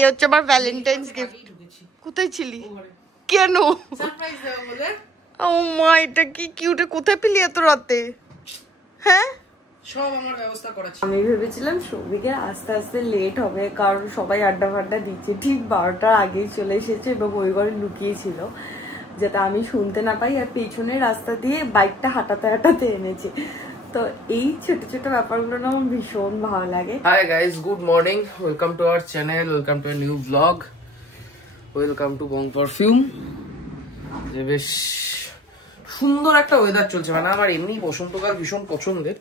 এই হচ্ছে আমার ভ্যালেন্টাইন্স গিফট। কোথায় ছিলি? কেন? সারপ্রাইজ দেব বলে। ও মা, এটা কি কিউট! কোথায় পেলি এত রাতে? হ্যাঁ, সব আমার ব্যবস্থা করা ছিল। আমি ভেবেছিলাম সৌভিকের আস্তে আস্তে লেট হবে, কারণ সবাই আড্ডা ফাড্ডা দিচ্ছে। ঠিক 12টার আগেই চলে এসেছে এবং ওই ঘরে লুকিয়েছিল যাতে আমি শুনতে না পাই, আর পেছনের রাস্তা দিয়ে বাইকটা হাঁটাতে হাঁটাতে এনেছে। তো এই ছোট ছোট ব্যাপারগুলো না আমার ভীষণ ভালো লাগে। Hi guys, good morning, welcome to our channel, welcome to a new blog, welcome to Bong perfume. যে বেশ সুন্দর একটা ওয়েদার চলছে, মানে আমার এমনি বসন্তকাল ভীষণ পছন্দের।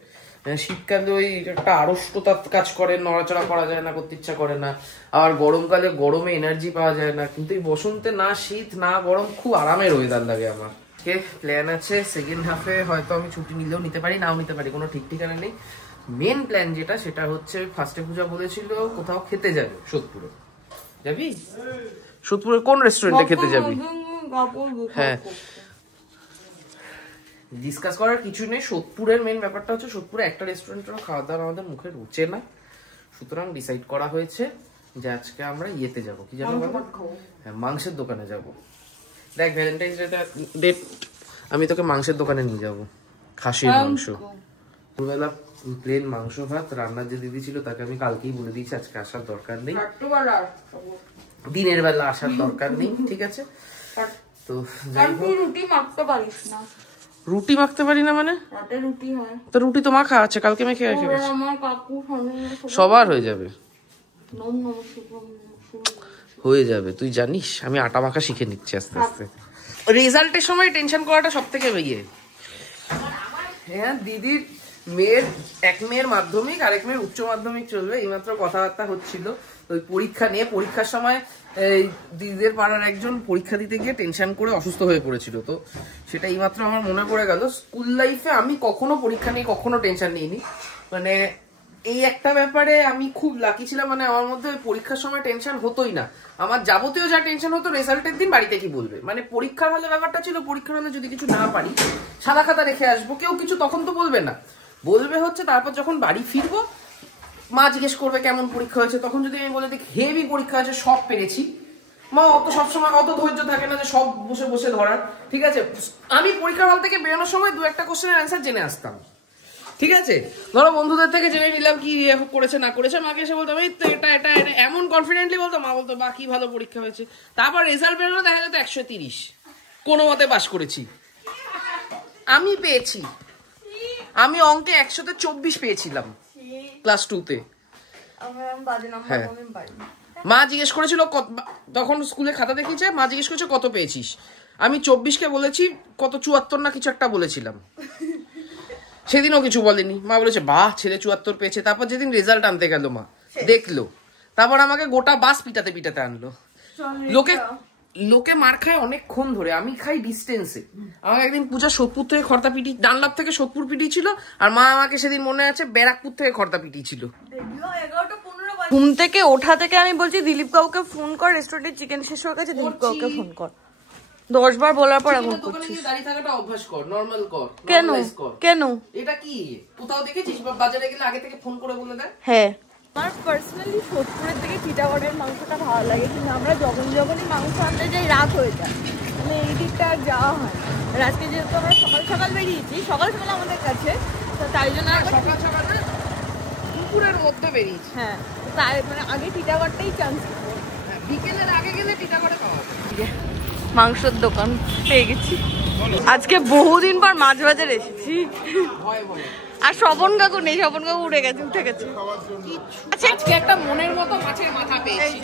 শীতকালে ওই একটা আড়ষ্টতা কাজ করে, নড়াচড়া করা যায় না, করতে ইচ্ছা করে না। আর গরমকালে গরমে এনার্জি পাওয়া যায় না, কিন্তু এই বসন্তে না শীত না গরম, খুব আরামের ওয়েদার লাগে আমার। প্ল্যান আছে সেকেন্ড হাফে হয়তো আমি ছুটি নিলেও নিতে পারি, নাও নিতে পারি, কোনো ঠিক ঠিকানা নেই। মেন প্ল্যান যেটা, সেটা হচ্ছে ফার্স্টে পূজা বলেছিল কোথাও খেতে যাবে সোদপুরে। যাবি? সোদপুরের কোন রেস্টুরেন্টে খেতে যাবি? হ্যাঁ, ডিসকাস করার কিছু নেই। সোদপুরের মেন ব্যাপারটা হচ্ছে সোদপুরে একটা রেস্টুরেন্টেরও খাওয়া দাওয়া আমাদের মুখে রুচে না, সুতরাং ডিসাইড করা হয়েছে যে আজকে আমরা ইয়েতে যাবো, কি জানো বাবা? হ্যাঁ, মাংসের দোকানে যাবো। দেখ, ভ্যালেন্টাইন্স ডেট আমি তোকে মাংসের দোকানে নিয়ে যাবো, খাসির মাংস। দুবেলা প্লেন মাংস ভাত রান্নার যে দিদি ছিল তাকে আমি কালকেই বলে দিয়েছি আজকে আসার দরকার নেই, দিনের বেলা আসার দরকার নেই, ঠিক আছে? তো রুটি মাখতে পারিস না? রুটি মাখতে পারি না মানে? রাতে রুটি হয় তো রুটি তো মাখা আছে, কালকে মেখে রেখে গেছি। আমার কাকু সবার হয়ে যাবে, হয়ে যাবে। তুই জানিস আমি আটা মাখা শিখে নিচ্ছি আস্তে আস্তে। রেজাল্টের সময় টেনশন করাটা সব থেকে ইয়ে। হ্যাঁ, দিদির মেয়ের এক মেয়ের মাধ্যমিক, আরেক মেয়ের উচ্চ মাধ্যমিক চলবে, এইমাত্র কথাবার্তা হচ্ছিল ওই পরীক্ষা নিয়ে। পরীক্ষার সময় দিদিদের পাড়ার একজন পরীক্ষা দিতে গিয়ে টেনশন করে অসুস্থ হয়ে পড়েছিল, তো সেটা এইমাত্র আমার মনে পড়ে গেল। স্কুল লাইফে আমি কখনো পরীক্ষা নিয়ে কখনো টেনশন নিইনি, মানে এই একটা ব্যাপারে আমি খুব লাকি ছিলাম। মানে আমার মধ্যে পরীক্ষার সময় টেনশন হতোই না। আমার যাবতীয় যা টেনশন হতো রেজাল্টের দিন বাড়িতে কি বলবে, মানে পরীক্ষার হলে ব্যাপারটা ছিল পরীক্ষার হলে যদি কিছু না পারি সাদা খাতা রেখে আসবো, কেউ কিছু তখন তো বলবে না। বলবে হচ্ছে তারপর যখন বাড়ি ফিরবো মা জিজ্ঞেস করবে কেমন পরীক্ষা হয়েছে, তখন যদি আমি বলে দিই হেভি পরীক্ষা হয়েছে, সব পেরেছি, মা অত সবসময় অত ধৈর্য থাকে না যে সব বসে বসে ধরার, ঠিক আছে? আমি পরীক্ষার হল থেকে বেরোনোর সময় দু একটা কোশ্চেনের অ্যান্সার জেনে আসতাম, ঠিক আছে? ধরো বন্ধুদের থেকে জেনে নিলাম কি করেছে না করেছে, মাকে এসে বলতাম এই তো এটা এটা এটা, এমন কনফিডেন্টলি বলতো, মা বলতো বা কি ভালো পরীক্ষা হয়েছে। তারপর রেজাল্ট বেরোনো দেখা যেত 130, কোনো মতে পাস করেছি। আমি পেয়েছি, আমি অঙ্কে 100-তে 24 পেয়েছিলাম ক্লাস 2-তে। হ্যাঁ, মা জিজ্ঞেস করেছিল তখন স্কুলে খাতা দেখিয়েছে, মা জিজ্ঞেস করেছে কত পেয়েছিস, আমি 24কে বলেছি কত 74 না কিছু একটা বলেছিলাম। সেদিনও কিছু বলেনি, মা বলেছে বাহ ছেলে 74 পেয়েছে। তারপর যেদিন রেজাল্ট আনতে গেল মা দেখলো, তারপর আমাকে গোটা বাস পিটাতে পিটাতে আনলো। লোকে মার খায় অনেকক্ষণ ধরে, আমি খাই ডিস্টেন্সে। আমাকে একদিন পূজা সোদপুর থেকে খড়তা পিটি, ডানলাভ থেকে সোদপুর পিটিয়েছিল, আর মা আমাকে সেদিন মনে আছে ব্যারাকপুর থেকে খড়তা পিটিয়েছিল। ঘুম থেকে ওঠা থেকে আমি বলছি দিলীপ কাউকে ফোন কর, রেস্টুরেন্টে চিকেন শেষ হয়ে গেছে, দিলীপ কাউকে ফোন কর। 10 বার বলার পর এখন করছিস। দাঁড়িয়ে থাকাটা অভ্যাস কর, নরমাল কর। কেন কেন এটা কি কোথাও দেখেছিস বাজারে গেলে আগে থেকে ফোন করে বলে দেয়? হ্যাঁ, আমার পার্সোনালি সোদপুরের থেকে টিটাগড়ের মাংসটা ভালো লাগে, কিন্তু আমরা যখনই মাংস আনতে যাই রাত হয়ে যায়, মানে এই দিকটা আর যাওয়া হয়। আর আজকে যেহেতু আমরা সকাল সকাল বেরিয়েছি, সকাল সকাল আমাদের কাছে, তো তাই জন্য সকাল সকাল দুপুরের মধ্যে বেরিয়েছি। হ্যাঁ, তাই মানে আগে টিটাগড়টাই চান্স, বিকেলের আগে গেলে টিটাগড়ে পাওয়া যায়। মাংসের দোকান পেয়ে গেছি। আজকে বহুদিন পর মাছ বাজারে এসেছি, আর স্বপন কাকু নেই, স্বপন কাকু উঠে গেছে। আজকে একটা মনের মতো মাছের মাথা পেয়েছি।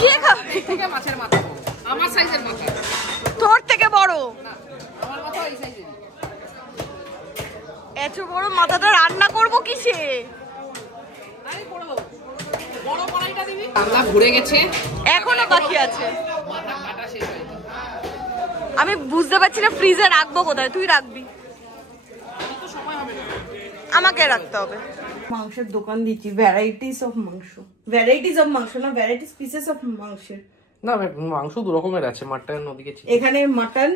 কে খাবে? থেকে মাছের মাথা আমার সাইজের মাথা, তোর থেকে বড় না, আমার মাথা এই সাইজের। এত বড় মাথাটা রান্না করবো কিসে? বড় কড়াইটা দিবি। রান্না ভরে গেছে, এখনো বাকি আছে। আমি বুঝতে পারছি না ফ্রিজে রাখবো কোথায়, তুই রাখবি? আমাকে রাখতে হবে। মাংসের দোকান দিচ্ছি, ভ্যারাইটিস অফ মাংস না, ভ্যারাইটিস পিসেস অফ মাংসের। না, মাংস দু রকমের আছে, মাটন ওদিকে এখানে মাটন,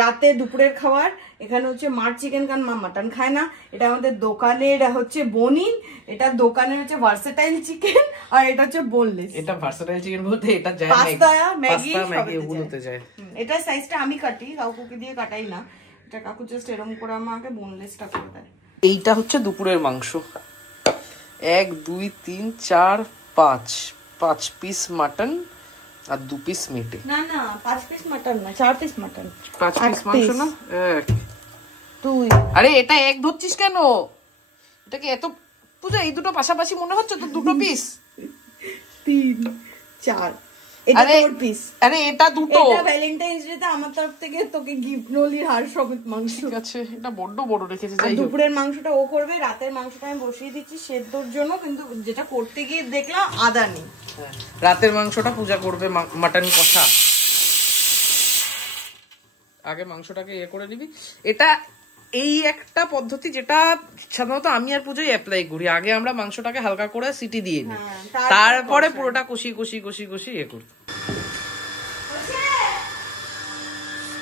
রাতে দুপুরের খাবার। এখানে হচ্ছে মার চিকেন, কারণ মা মাটন খায় না। এটা আমাদের দোকানের হচ্ছে বনিন, এটা দোকানের হচ্ছে ভার্সেটাইল চিকেন, আর এটা হচ্ছে বোনলেস। এটা ভার্সেটাইল চিকেন বলতে এটা যায় পাস্তা, ম্যাগি, ওগুলোতে যায়। এটা সাইজটা আমি কাটি, কাকুকে দিয়ে কাটাই না। এটা কাকু জাস্ট এরকম করে আমাকে বোনলেসটা করে দেয়। এইটা হচ্ছে দুপুরের মাংস। 1 2 3 4 5 5 পিস মাটন আর 2 পিস মিটে। না না 5 পিস মাটন না, 4 পিস মাটন। 5 পিস মাংস না? 1 2। আরে এটা এক ধরছিস কেন? এটাকে এত পূজা এই দুটো পাশাপাশি মনে হচ্ছে তো দুটো পিস? 3 4 এটা 4 পিস। আরে এটা দুটো। এটা ভ্যালেন্টাইন্স ডে তে আমার তরফ থেকে তোকে গিফট, নলির হাড় সমেত মাংস। ঠিক আছে, এটা বড় বড় রেখেছে। যাই হোক, দুপুরের মাংসটা ও করবে, রাতের মাংসটা আমি বসিয়ে দিচ্ছি সেদ্ধর জন্য। কিন্তু যেটা করতে গিয়ে দেখলাম আদা নেই। রাতের মাংসটা পূজা করবে মাটন কষা। আগে মাংসটাকে ইয়ে করে নিবি। এটা এই একটা পদ্ধতি যেটা সাধারণত আমি আর পূজাই অ্যাপ্লাই করি। আগে আমরা মাংসটাকে হালকা করে সিটি দিয়ে নিই, তারপরে পুরোটা কষি কষি কষি কষি ইয়ে করি।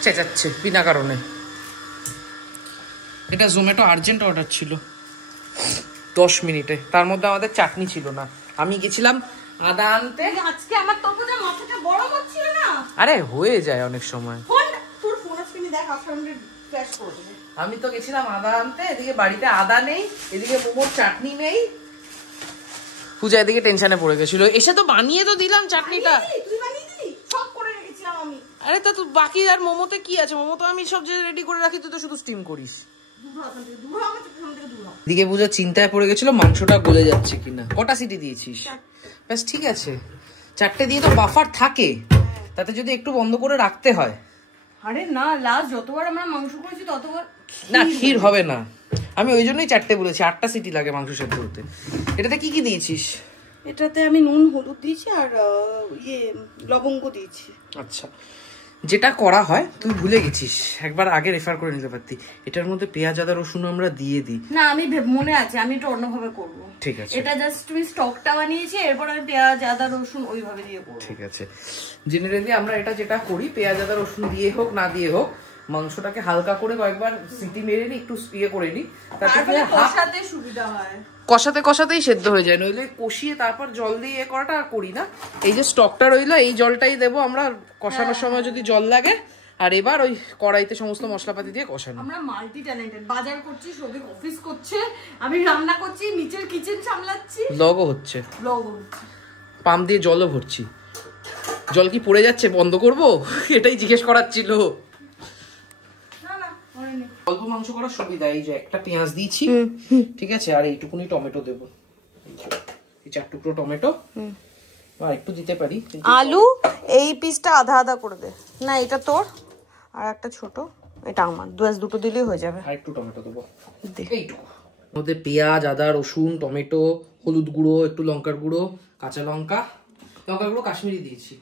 চেঁচাচ্ছে বিনা কারণে। এটা জোম্যাটো আর্জেন্ট অর্ডার ছিল 10 মিনিটে, তার মধ্যে আমাদের চাটনি ছিল না। আমি গেছিলাম আদা আনতে। আজকে আমার তো পুরো মাথাটা গরম হচ্ছিল না। আরে হয়ে যায় অনেক সময়। তোর ফোন স্ক্রিনে দেখ, আপনাদের ফ্ল্যাশ করে দেবে। আমি তো গেছিলাম আদা আনতে, এদিকে বাড়িতে আদা নেই, এদিকে মোমোর চাটনি নেই। পূজা এদিকে টেনশনে পড়ে গেছিল। এসে তো বানিয়ে তো দিলাম চাটনিটা। তুই বানিয়ে দিলি? সব করে রেখেছিলাম আমি। আরে তা তো বাকি আর মোমোতে কি আছে? মোমো তো আমি সব যে রেডি করে রাখি, তুই তো শুধু স্টিম করিস। এদিকে পূজা চিন্তায় পড়ে গেছিল মাংসটা গলে যাচ্ছে কিনা। কটা সিটি দিয়েছিস? ব্যাস ঠিক আছে। 4টে দিয়ে তো বাফার থাকে, তাতে যদি একটু বন্ধ করে রাখতে হয়। আরে না, লাস্ট যতবার আমরা মাংস করেছি ততবার না ক্ষীর হবে না। আমি ওই জন্যই 4টে বলেছি, 8টা সিটি লাগে মাংস সেদ্ধ হতে। এটাতে কি কি দিয়েছিস? এটাতে আমি নুন হলুদ দিয়েছি আর লবঙ্গ দিয়েছি। আচ্ছা, যেটা করা হয় তুই ভুলে গেছিস, একবার আগে রেফার করে নিতে পারতি। এটার মধ্যে পেঁয়াজ আদা রসুন আমরা দিয়ে দিই না। আমি মনে আছে, আমি এটা অন্যভাবে করব। ঠিক আছে, এটা জাস্ট তুমি স্টকটা বানিয়েছি, এরপর আমি পেঁয়াজ আদা রসুন ওইভাবে দিয়ে করব। ঠিক আছে। জেনারেলি আমরা এটা যেটা করি, পেঁয়াজ আদা রসুন দিয়ে হোক না দিয়ে হোক, মাংসটাকে হালকা করে কয়েকবার সিটি মেরে নিই, একটু ইয়ে করে নিই, তারপরে কষাতে সুবিধা হয়। কষাতে কষাতেই সেদ্ধ হয়ে যায়। নইলে কষিয়ে তারপর জল দিয়ে এ করাটা আর করি না। এই যে স্টকটা রইলো, এই জলটাই দেবো আমরা কষানোর সময় যদি জল লাগে। আর এবার ওই কড়াইতে সমস্ত মশলাপাতি দিয়ে কষানো। আমরা মাল্টি ট্যালেন্টেড। বাজার করছি, সবিক অফিস করছে, আমি রান্না করছি, নিচের কিচেন সামলাচ্ছি, লগও হচ্ছে, পাম্প দিয়ে জলও ভরছি। জল কি পড়ে যাচ্ছে, বন্ধ করবো? এটাই জিজ্ঞেস করার ছিল। অল্প মাংস করার সুবিধা, এই যে একটা পেঁয়াজ দিয়েছি, ঠিক আছে, আর এইটুকুনি টমেটো দেবো, এই 4 টুকরো টমেটো, আর একটু দিতে পারি আলু। এই পিসটা আধা আধা করে দে। না এটা তোর, আর একটা ছোট, এটা আমার। দুটো দিলেই হয়ে যাবে। আর একটু টমেটো দেবো, এইটুকু। মধ্যে পেঁয়াজ আদা রসুন টমেটো, হলুদ গুঁড়ো, একটু লঙ্কার গুঁড়ো, কাঁচা লঙ্কা। লঙ্কার গুঁড়ো কাশ্মীরি দিয়েছি,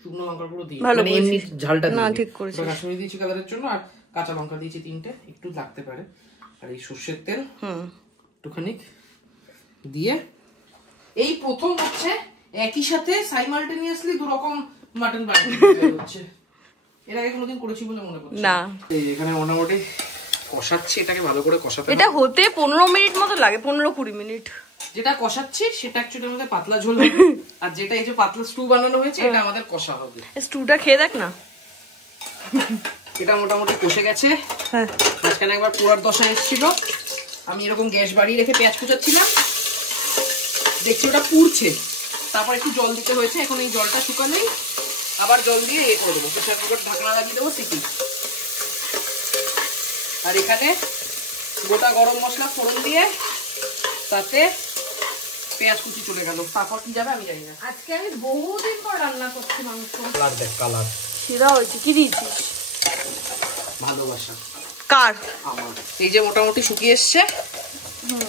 শুকনো লঙ্কার গুঁড়ো দিই মানে এমনি ঝালটা দিই। ঠিক করেছি, কাশ্মীরি দিয়েছি কালারের জন্য। আর কাঁচা লঙ্কা দিয়েছি 3টে, একটু লাগতে পারে। আর এই সর্ষের তেল একটুখানি দিয়ে, এই প্রথম হচ্ছে একই সাথে সাইমালটেনিয়াসলি দুরকম মাটন বানিয়ে হচ্ছে। এর আগে কোনোদিন করেছি বলে মনে করছি না। এখানে মোটামুটি কষাচ্ছি, এটাকে ভালো করে কষাতে। এটা হতে 15 মিনিট মতো লাগে, 15-20 মিনিট। যেটা কষাচ্ছি সেটা অ্যাকচুয়ালি আমাদের পাতলা ঝোল হবে, আর যেটা এই যে পাতলা স্টু বানানো হয়েছে এটা আমাদের কষা হবে। স্টুটা খেয়ে দেখ না। এটা মোটামুটি কষে গেছে। মাঝখানে একবার পোড়ার দশা এসেছিল, আমি এরকম গ্যাস বাড়িয়ে রেখে পেঁয়াজ কুচাচ্ছিলাম, দেখছি ওটা পুড়ছে, তারপর একটু জল দিতে হয়েছে। এখন এই জলটা শুকালেই আবার জল দিয়ে এ করে দেবো, প্রেসার কুকার ঢাকনা লাগিয়ে দেবো, সিটি। আর এখানে গোটা গরম মশলা ফোড়ন দিয়ে তাতে পেঁয়াজ কুচি চলে গেল। তারপর কি যাবে আমি জানি না। আজকে আমি বহুদিন পর রান্না করছি মাংস। কালার দেখ, কালার সেরা হয়েছে। কি দিয়েছিস? ভালোবাসা। কার? আমার। এই যে মোটামুটি শুকিয়ে এসছে,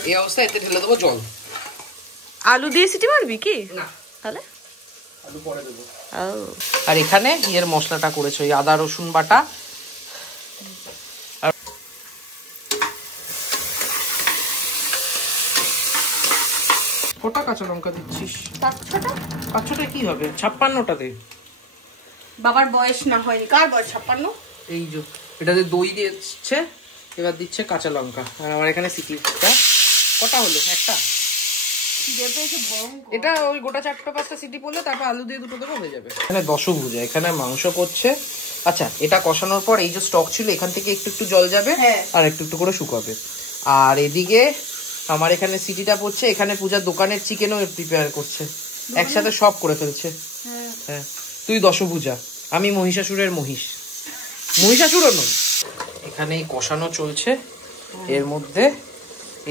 এই অবস্থায় এতে ঢেলে দেবো জল। আলু দিয়ে সিটি মারবি কি? না, তাহলে আলু পরে দেবো। আর এখানে এর মশলাটা করেছে, ওই আদা রসুন বাটা, কটা কাঁচা লঙ্কা দিচ্ছিস? 5-6টা কি হবে? 56টা দে। বাবার বয়স না হয়নি। কার বয়স 56? এই যে এটাতে দই দিচ্ছে, এবার দিচ্ছে কাঁচা লঙ্কা। আর আমার এখানে সিটিটা কটা হলো? একটা। এটা ওই গোটা 4-5টা সিটি পড়লে তারপর আলু দিয়ে 2টো দেবো, হয়ে যাবে। এখানে দশভুজা, এখানে মাংস করছে। আচ্ছা, এটা কষানোর পর এই যে স্টক ছিল এখান থেকে একটু একটু জল যাবে আর একটু একটু করে শুকাবে। আর এদিকে আমার এখানে সিটিটা পড়ছে, এখানে পূজার দোকানের চিকেনও প্রিপেয়ার করছে, একসাথে সব করে ফেলছে। হ্যাঁ, তুই দশভুজা, আমি মহিষাসুরের মহিষাসুরও নই। এখানে এই কষানো চলছে, এর মধ্যে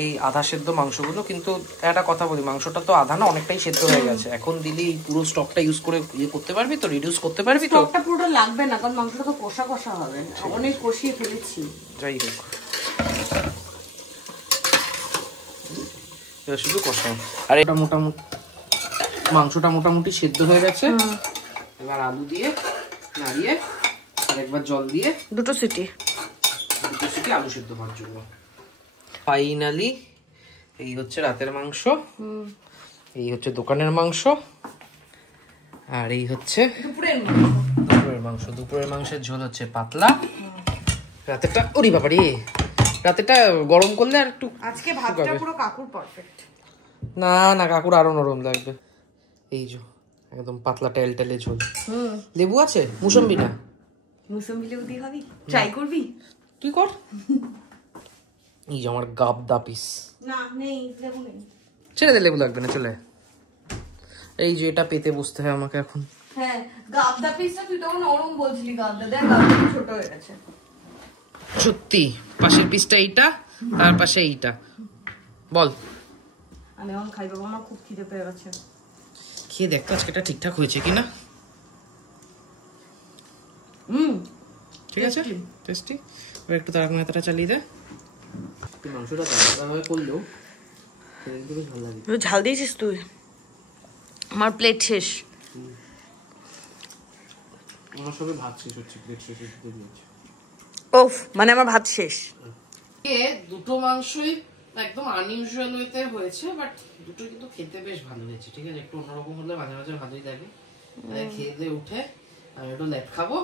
এই আধা সেদ্ধ মাংসগুলো। কিন্তু একটা কথা বলি, মাংসটা তো আধা না, অনেকটাই সেদ্ধ হয়ে গেছে। এখন দিলি পুরো স্টকটা ইউজ করে ইয়ে করতে পারবি তো, রিডিউস করতে পারবি তো? স্টকটা পুরো লাগবে না, কারণ মাংসটা তো কষা কষা হবে, অনেক কষিয়ে ফেলেছি। যাই হোক, এবার শুধু কষাও। আর এটা মোটামুটি মাংসটা মোটামুটি সেদ্ধ হয়ে গেছে। এবার আলু দিয়ে নাড়িয়ে আর একবার জল দিয়ে 2টো সিটি আলু সেদ্ধ হওয়ার জন্য। ফাইনালি এই হচ্ছে রাতের মাংস, এই হচ্ছে দোকানের মাংস, আর এই হচ্ছে দুপুরের মাংস। দুপুরের মাংসের ঝোল হচ্ছে পাতলা, রাতেরটা ওরে বাবারে, রাতেরটা গরম করলে আর একটু। আজকে ভাতটা পুরো কাকুর পারফেক্ট। না না, কাকুর আরো নরম লাগবে। এই যে একদম পাতলা টেলটেলে ঝোল। লেবু আছে? মুসম্বি না? মুসম্বি লেবু দিয়ে খাবি? ট্রাই করবি? তুই কর। এই যে আমার গাবদা পিস। না নেই, লেবু নেই। ছেড়ে দে, লেবু লাগবে না, চলে। এই যে এটা পেতে বসতে হয় আমাকে এখন। হ্যাঁ, গাবদা পিসটা তুই তখন নরম বলছিলি, গাবদা দেখ গাবদা ছোট হয়ে গেছে। সত্যি, পাশের পিসটা এইটা, তার পাশে এইটা। বল। আমি এখন খাই, বাবা আমার খুব খিদে পেয়ে গেছে। খেয়ে দেখ তো আজকে এটা ঠিকঠাক হয়েছে কিনা। ঠিক আছে, টেস্টি। এবার একটু তারক মেহতাটা চালিয়ে দে। মাংসটা দারুণভাবে করলেও ভালো লাগে। ঝাল দিয়েছিস তুই? আমার প্লেট শেষ। আমার সবে ভাত শেষ হচ্ছে, প্লেট শেষ হচ্ছে। ওফ, মানে আমার ভাত শেষ। দুটো মাংসই একদম আনইউজুয়াল ওয়েতে হয়েছে, বাট দুটো কিন্তু খেতে বেশ ভালো হয়েছে। ঠিক আছে, একটু অন্যরকম হলে মাঝে মাঝে ভালোই লাগে। খেয়ে দিয়ে উঠে আমি একটু ল্যাদ খাবো,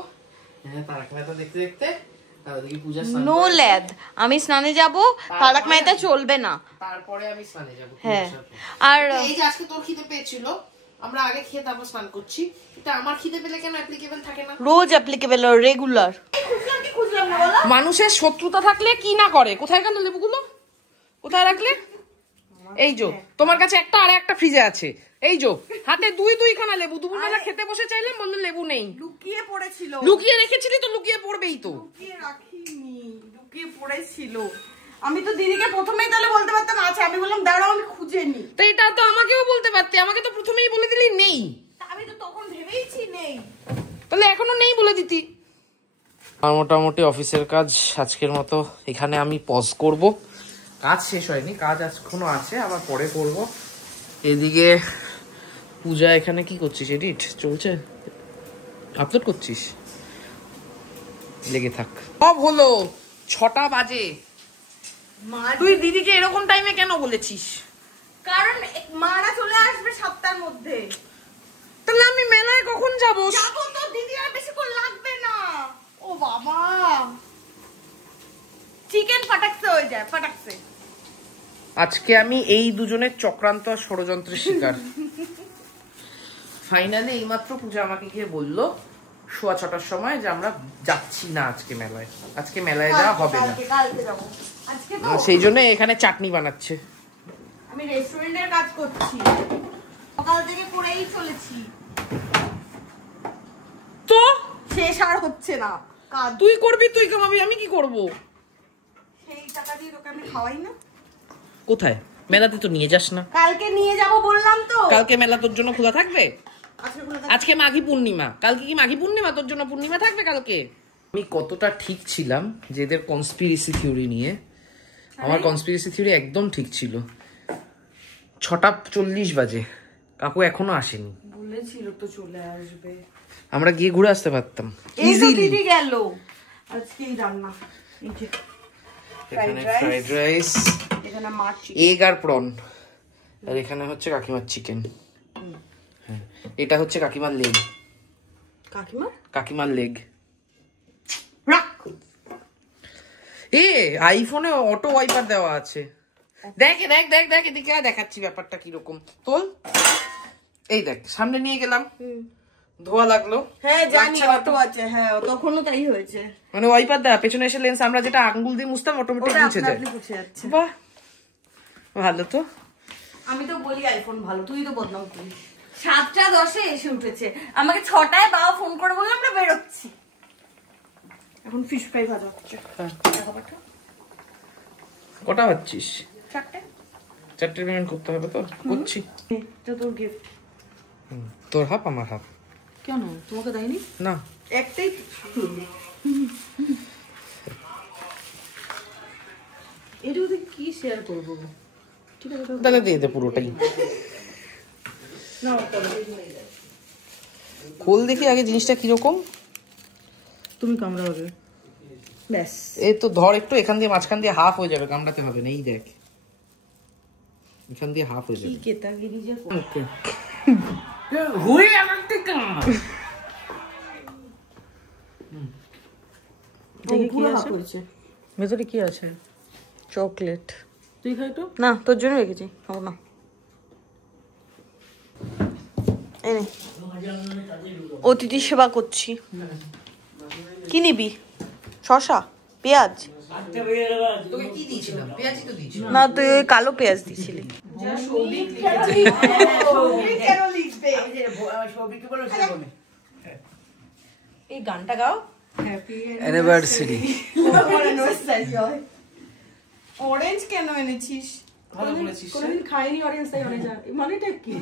তারক মেহতা দেখতে দেখতে। নো ল্যাদ, আমি স্নানে যাব, তারক মেহতা চলবে না। তারপরে আমি স্নানে যাব। হ্যাঁ, আর এই যে আজকে তোর খিদে পেয়েছিল, আমরা আগে খেয়ে তারপর স্নান করছি। এটা আমার খিদে পেলে কেন অ্যাপ্লিকেবল থাকে না? রোজ অ্যাপ্লিকেবল, রেগুলার। মানুষের শত্রুতা থাকলে কি না করে। কোথায় গেল লেবুগুলো? কোথায় রাখলে? এই যে তোমার কাছে একটা, আর একটা ফ্রিজে আছে। এই যে হাতে দুইখানা লেবু। দুপুরবেলা খেতে বসে চাইলাম, বললো লেবু নেই। লুকিয়ে পড়েছিল। লুকিয়ে রেখেছিলি তো, লুকিয়ে পড়বেই তো। লুকিয়ে রাখিনি, লুকিয়ে পড়েছিল। আমি তো দিদিকে প্রথমেই তাহলে বলতে পারতাম আছে, আমি বললাম দাঁড়াও আমি খুঁজে নি। তো এটা তো আমাকেও বলতে পারতে, আমাকে তো প্রথমেই বলে দিলি নেই। আমি তো তখন ভেবেইছি নেই, তাহলে এখনো নেই বলে দিতি। আর মোটামুটি অফিসের কাজ আজকের মতো এখানে আমি পজ করব। কাজ শেষ হয়নি, কাজ এখনো আছে, আবার পরে করব। এদিকে পূজা এখানে কি করছিস? এডিট চলছে, আপলোড করছিস? লেগে থাক। সব হলো 6টা বাজে। তুই দিদিকে এরকম টাইমে কেন বলেছিস? কারণ মারা চলে আসবে 7টার মধ্যে। তাহলে আমি মেলায় কখন যাবো? যাবো তো, দিদি আর বেশিক্ষণ লাগবে না। ও বাবা, চিকেন ফাটাকসে হয়ে যায়, ফাটাকসে। আজকে আমি এই দুজনের চক্রান্ত আর ষড়যন্ত্রের শিকার। ফাইনালি এইমাত্র পূজা আমাকে গিয়ে বললো 6:15 সময় যে আমরা যাচ্ছি না আজকে মেলায়। আজকে মেলায় যাওয়া হবে না, সেই জন্য এখানে চাটনি বানাচ্ছে। আমি রেস্টুরেন্টের কাজ করছি, সকাল থেকে করেই চলেছি, তো শেষ আর হচ্ছে না কাজ। তুই করবি, তুই কামাবি, আমি কি করব? সেই টাকা দিয়ে তোকে আমি খাওয়াই না। কোথায়? মেলাতে তো নিয়ে যাস না। কালকে নিয়ে যাব বললাম তো। কালকে মেলা তোর জন্য খোলা থাকবে? আজকে মাঘী পূর্ণিমা, কালকে কি মাঘী পূর্ণিমা? তোর জন্য পূর্ণিমা থাকবে কালকে। আমি কতটা ঠিক ছিলাম যে এদের কনস্পিরেসি থিওরি নিয়ে? আমার কনস্পিরেসি থিওরি একদম ঠিক ছিল। 6:40 বাজে, কাকু এখনো আসেনি। বলেছিল তো চলে আসবে, আমরা গিয়ে ঘুরে আসতে পারতাম। এই তো দিদি গেল। আজকে এই রান্না, এখানে ফ্রাইড রাইস, এখানে মাছ, এগ আর প্রন, আর এখানে হচ্ছে কাকিমার চিকেন। হ্যাঁ, এটা হচ্ছে কাকিমার লেগ। কাকিমা, কাকিমার লেগ। রাখ এ আইফোনে অটো ওয়াইপার দেওয়া আছে, দেখ দেখ দেখ দেখ এদিকে দেখাচ্ছি ব্যাপারটা কিরকম। তোল, এই দেখ সামনে নিয়ে গেলাম, ধোয়া লাগলো। হ্যাঁ জানি অটো আছে, হ্যাঁ তখনও তাই হয়েছে, মানে ওয়াইপার দেওয়া, পেছনে এসে লেন্স আমরা যেটা আঙ্গুল দিয়ে মুছতাম অটোমেটিক মুছে যায়। বাহ ভালো তো। আমি তো বলি আইফোন ভালো, তুই তো বদনাম করিস। 7টা 10-এ এসে উঠেছে, আমাকে 6টায় বাবা ফোন করে বললো আমরা বেরোচ্ছি। এখন ফিশ ফ্রাই ভাজা হচ্ছে। কটা ভাবছিস? 4টে পেমেন্ট করতে হবে তো, করছি। তো তোর গিফট, তোর হাফ আমার হাফ। কেন তোমাকে দেয়নি? না একটাই। এটা কি শেয়ার করবো? ঠিক আছে তাহলে দিয়ে দে পুরোটাই। খোল দেখি আগে জিনিসটা কিরকম। তুমি কামড়াবে ব্যাস। এই তো ধর একটু, এখান দিয়ে মাঝখান দিয়ে হাফ হয়ে যাবে, কামড়াতে হবে না। এই দেখ এখান দিয়ে হাফ হয়ে যাবে। ভেতরে কি আছে? চকলেট। তুই খাই তো? না তোর জন্য রেখেছি, খাবো না। অতিথি সেবা করছি। কি নিবি? শসা, পেঁয়াজ? না তুই ওই কালো পেঁয়াজ দিছিলি। এই গানটা গাও। অ্যানিভার্সারি। অরেঞ্জ কেন এনেছিস? কোনদিন খাইনি অরেঞ্জ, তাই অরেঞ্জ। মানেটা কি?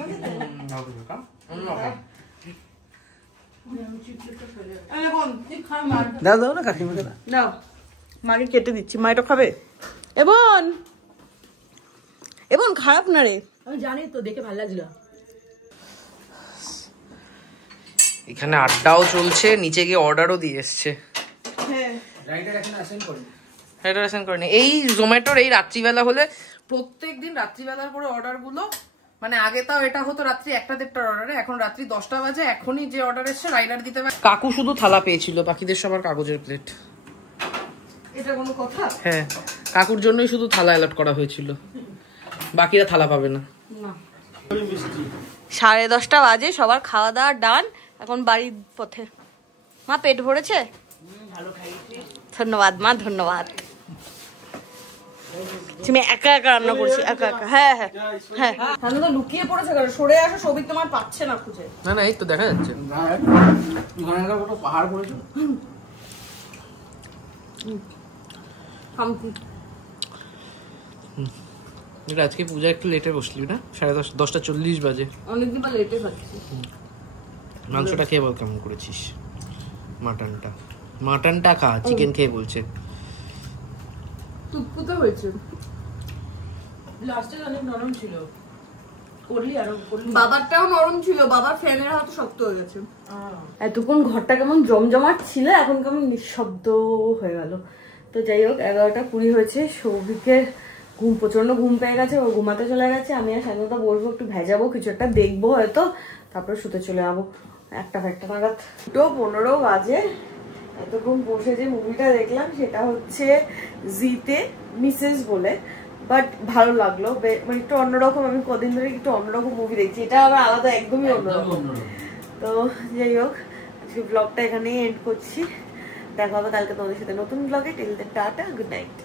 দাও দাও না কাকিমাকে দাও, মাকে কেটে দিচ্ছি। মা এটা খাবে? এবন এবন খারাপ না রে, আমি জানি তো, দেখে ভালো লাগছিল। এখানে আড্ডাও চলছে, নিচে গিয়ে অর্ডারও দিয়ে এসছে। এই জোম্যাটোর এই রাত্রিবেলা হলে, প্রত্যেকদিন রাত্রিবেলার করে অর্ডার গুলো, মানে আগে তাও এটা হতো রাত্রি 1টা-1:30টার অর্ডারে, এখন রাত্রি 10টা বাজে। এখনই যে অর্ডার এসছে রাইডার দিতে পারে। কাকু শুধু থালা পেয়েছিল, বাকিদের সবার কাগজের প্লেট। এটা কোনো কথা? হ্যাঁ, কাকুর জন্যই শুধু থালা অ্যালট করা হয়েছিল, বাকিরা থালা পাবে না। 10:30 বাজে, সবার খাওয়া দাওয়া ডান, এখন বাড়ির পথে। মা পেট ভরেছে? ধন্যবাদ মা, ধন্যবাদ। তুমি একা একা রান্না করছি, একা একা। হ্যাঁ হ্যাঁ হ্যাঁ, তাহলে তো লুকিয়ে পড়েছে, সরে আসো, সবিক তোমার পাচ্ছে না খুঁজে। না না এই তো দেখা যাচ্ছে। পাহাড় পড়েছে। আজকে পূজা একটু লেটে বসলি না? 10:40 বাজে। অনেকদিন পর লেটে খাচ্ছি। মাংসটা খেয়ে বল কেমন করেছিস। মাটনটা খা, চিকেন খেয়ে বলছে তুতপুতে হয়েছে। লাস্টে অনেক নরম ছিল, বাবারটাও নরম ছিল, বাবার ফ্যানের হাত শক্ত হয়ে গেছে। এতক্ষণ ঘরটা কেমন জমজমাট ছিল, এখন কেমন নিঃশব্দ হয়ে গেল। তো যাই হোক, 11:20 হয়েছে। সৌভিকের প্রচন্ড ঘুম পেয়ে গেছে, ও ঘুমাতে চলে গেছে। আমি আর স্বাধীনতা বলবো, একটু ভেজাবো, কিছু একটা দেখবো হয়তো, তারপরে শুতে চলে যাবো 1টা নাগাদ। 2:15 বাজে। এতক্ষণ বসে যে মুভিটা দেখলাম সেটা হচ্ছে জিতে মিসেস বলে, বাট ভালো লাগলো, মানে একটু অন্যরকম। আমি কদিন ধরে একটু অন্যরকম মুভি দেখছি, এটা আবার আলাদা, একদমই অন্যরকম। তো যাই হোক, আজকে ব্লগটা এখানেই এন্ড করছি। দেখা হবে কালকে তোমাদের সাথে নতুন ব্লগে। Till then tata, good night.